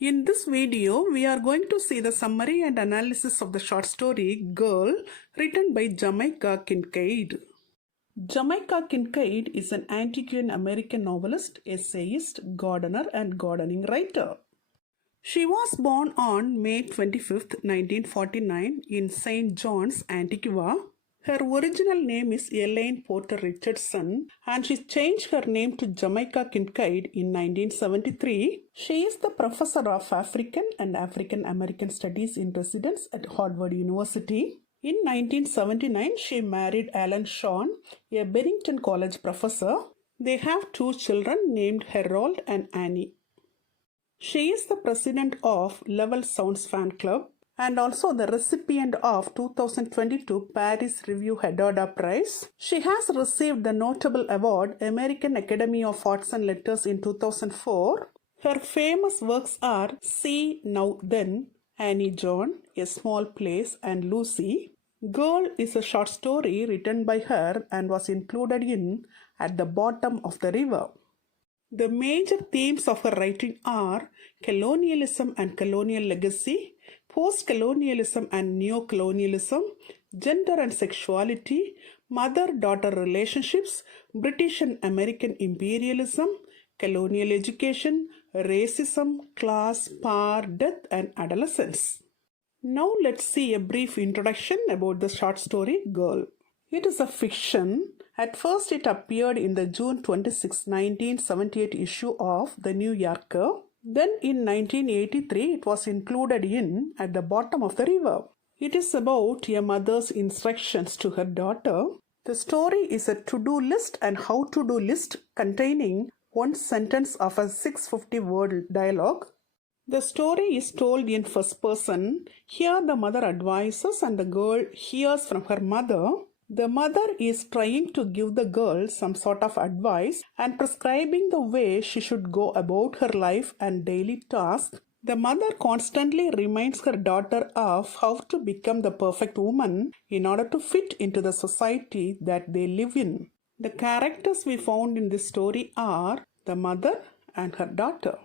In this video, we are going to see the summary and analysis of the short story Girl, written by Jamaica Kincaid. Jamaica Kincaid is an Antiguan American novelist, essayist, gardener, and gardening writer. She was born on May 25, 1949 in St. John's, Antigua. Her original name is Elaine Porter Richardson and she changed her name to Jamaica Kincaid in 1973. She is the professor of African and African American Studies in residence at Harvard University. In 1979, she married Alan Shawn, a Bennington College professor. They have two children named Harold and Annie. She is the president of Level Sounds Fan Club and also the recipient of 2022 Paris Review Hedada Prize. She has received the notable award American Academy of Arts and Letters in 2004. Her famous works are See Now Then, Annie John, A Small Place, and Lucy. Girl is a short story written by her and was included in At the Bottom of the River. The major themes of her writing are colonialism and colonial legacy, post-colonialism and neo-colonialism, gender and sexuality, mother-daughter relationships, British and American imperialism, colonial education, racism, class, power, death, and adolescence. Now let's see a brief introduction about the short story Girl. It is a fiction. At first it appeared in the June 26, 1978 issue of The New Yorker. Then in 1983 it was included in At the Bottom of the River. It is about a mother's instructions to her daughter. The story is a to-do list and how-to-do list containing one sentence of a 650-word dialogue. The story is told in first person. Here the mother advises and the girl hears from her mother. The mother is trying to give the girl some sort of advice and prescribing the way she should go about her life and daily tasks. The mother constantly reminds her daughter of how to become the perfect woman in order to fit into the society that they live in. The characters we found in this story are the mother and her daughter.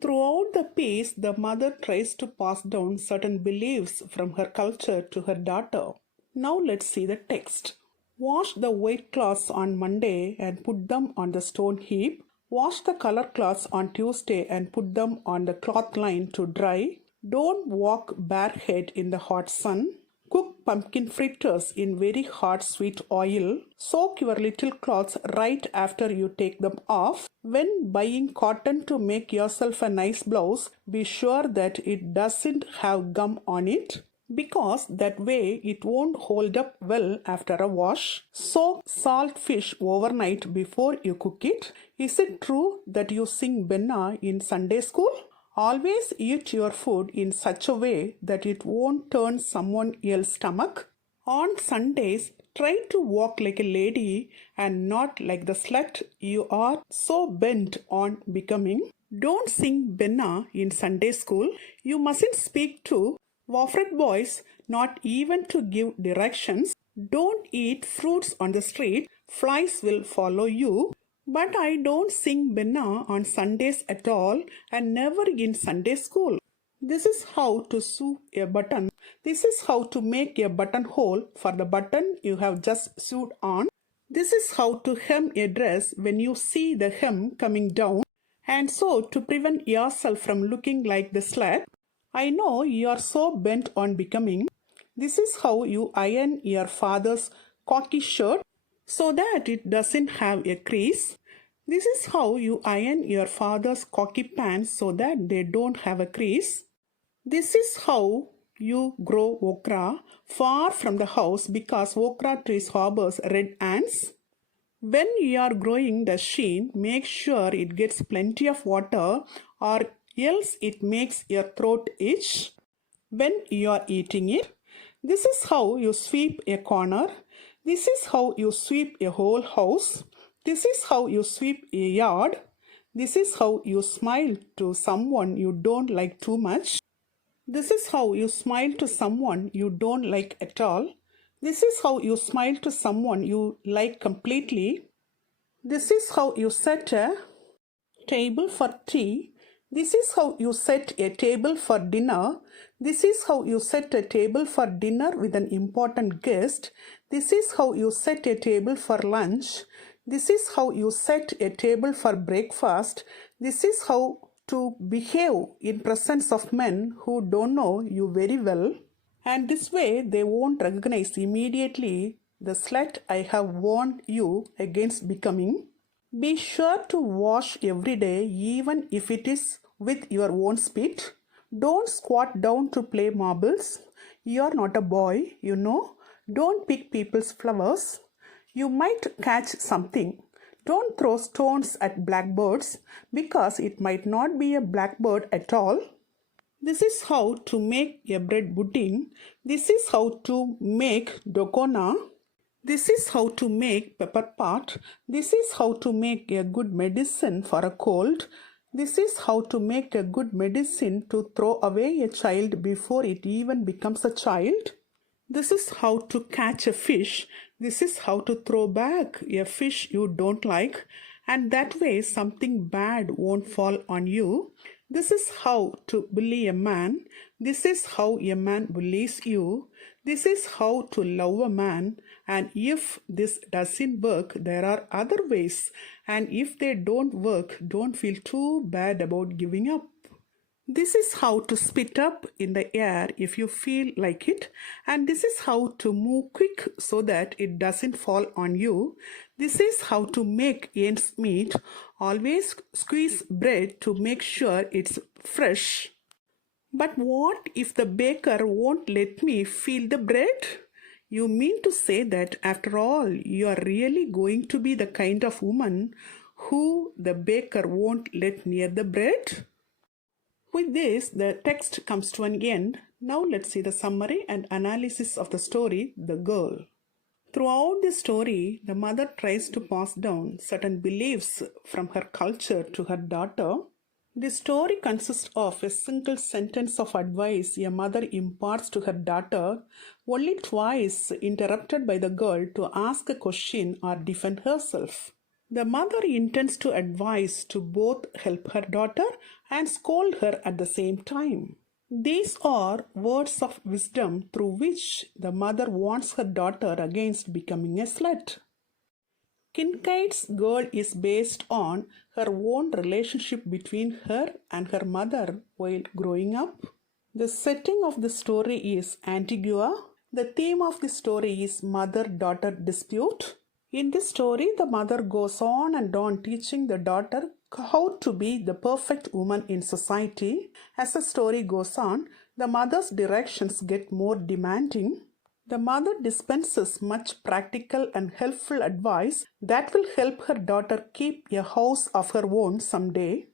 Throughout the piece, the mother tries to pass down certain beliefs from her culture to her daughter. Now let's see the text. Wash the white cloths on Monday and put them on the stone heap. Wash the color cloths on Tuesday and put them on the cloth line to dry. Don't walk barehead in the hot sun. Cook pumpkin fritters in very hot sweet oil. Soak your little clothes right after you take them off. When buying cotton to make yourself a nice blouse, be sure that it doesn't have gum on it, because that way it won't hold up well after a wash. Soak salt fish overnight before you cook it. Is it true that you sing Benna in Sunday school? Always eat your food in such a way that it won't turn someone else's stomach. On Sundays, try to walk like a lady and not like the slut you are so bent on becoming. Don't sing Benna in Sunday school. You mustn't speak to Waffred boys, not even to give directions. Don't eat fruits on the street. Flies will follow you. But I don't sing Benna on Sundays at all and never in Sunday school. This is how to sew a button. This is how to make a buttonhole for the button you have just sewed on. This is how to hem a dress when you see the hem coming down, and so to prevent yourself from looking like the slut. I know you are so bent on becoming. This is how you iron your father's khaki shirt so that it doesn't have a crease. This is how you iron your father's khaki pants so that they don't have a crease. This is how you grow okra far from the house because okra trees harbors red ants. When you are growing the sheen, make sure it gets plenty of water or else it makes your throat itch when you are eating it. This is how you sweep a corner. This is how you sweep a whole house. This is how you sweep a yard. This is how you smile to someone you don't like too much. This is how you smile to someone you don't like at all. This is how you smile to someone you like completely. This is how you set a table for tea. This is how you set a table for dinner. This is how you set a table for dinner with an important guest. This is how you set a table for lunch. This is how you set a table for breakfast. This is how to behave in presence of men who don't know you very well. And this way they won't recognize immediately the slut I have warned you against becoming. Be sure to wash every day, even if it is with your own spit. Don't squat down to play marbles. You're not a boy, you know. Don't pick people's flowers. You might catch something. Don't throw stones at blackbirds because it might not be a blackbird at all. This is how to make a bread pudding. This is how to make dokona. This is how to make pepper pot. This is how to make a good medicine for a cold. This is how to make a good medicine to throw away a child before it even becomes a child. This is how to catch a fish. This is how to throw back a fish you don't like, and that way something bad won't fall on you. This is how to bully a man. This is how a man bullies you. This is how to love a man. And if this doesn't work, there are other ways. And if they don't work, don't feel too bad about giving up. This is how to spit up in the air if you feel like it. And this is how to move quick so that it doesn't fall on you. This is how to make ends meet. Always squeeze bread to make sure it's fresh. But what if the baker won't let me feel the bread? You mean to say that after all, you are really going to be the kind of woman who the baker won't let near the bread? With this, the text comes to an end. Now let's see the summary and analysis of the story, The Girl. Throughout the story, the mother tries to pass down certain beliefs from her culture to her daughter. The story consists of a single sentence of advice a mother imparts to her daughter, only twice interrupted by the girl to ask a question or defend herself. The mother intends to advise to both help her daughter and scold her at the same time. These are words of wisdom through which the mother warns her daughter against becoming a slut. Kincaid's Girl is based on her own relationship between her and her mother while growing up. The setting of the story is Antigua. The theme of the story is mother-daughter dispute. In this story, the mother goes on and on teaching the daughter how to be the perfect woman in society. As the story goes on, the mother's directions get more demanding. The mother dispenses much practical and helpful advice that will help her daughter keep a house of her own someday.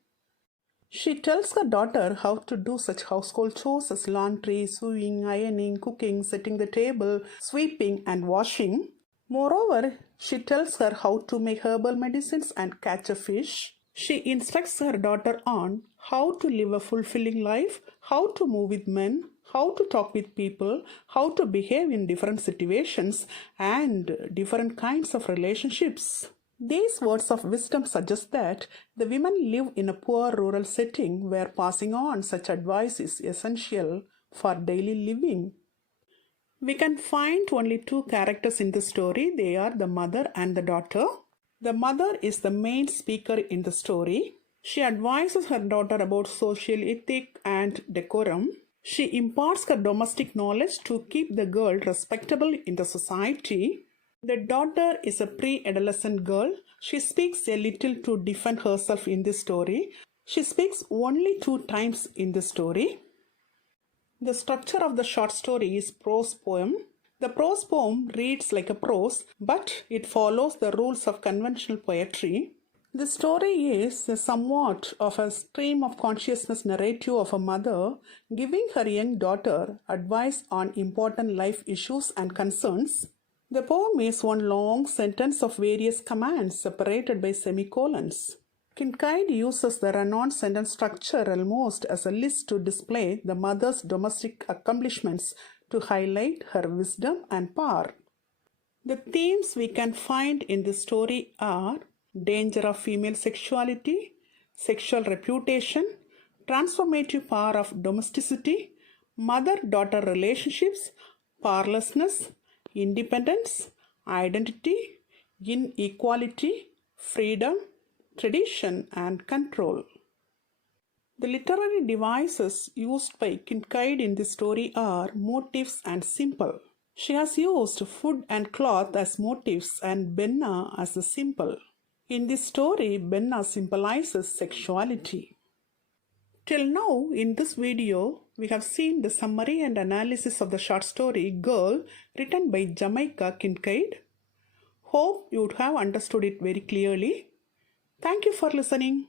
She tells her daughter how to do such household chores as laundry, sewing, ironing, cooking, setting the table, sweeping, and washing. Moreover, she tells her how to make herbal medicines and catch a fish. She instructs her daughter on how to live a fulfilling life, how to move with men, how to talk with people, how to behave in different situations, and different kinds of relationships. These words of wisdom suggest that the women live in a poor rural setting where passing on such advice is essential for daily living. We can find only two characters in the story. They are the mother and the daughter. The mother is the main speaker in the story. She advises her daughter about social ethic and decorum. She imparts her domestic knowledge to keep the girl respectable in the society. The daughter is a pre-adolescent girl. She speaks a little to defend herself in this story. She speaks only 2 times in the story. The structure of the short story is prose poem. The prose poem reads like a prose, but it follows the rules of conventional poetry. The story is somewhat of a stream of consciousness narrative of a mother giving her young daughter advice on important life issues and concerns. The poem is one long sentence of various commands separated by semicolons. Kincaid uses the run-on sentence structure almost as a list to display the mother's domestic accomplishments to highlight her wisdom and power. The themes we can find in the story are danger of female sexuality, sexual reputation, transformative power of domesticity, mother-daughter relationships, powerlessness, independence, identity, inequality, freedom, tradition, and control. The literary devices used by Kincaid in this story are motifs and simple. She has used food and cloth as motifs and Benna as the symbol. In this story, Benna symbolizes sexuality. Till now, in this video, we have seen the summary and analysis of the short story Girl written by Jamaica Kincaid. Hope you would have understood it very clearly. Thank you for listening.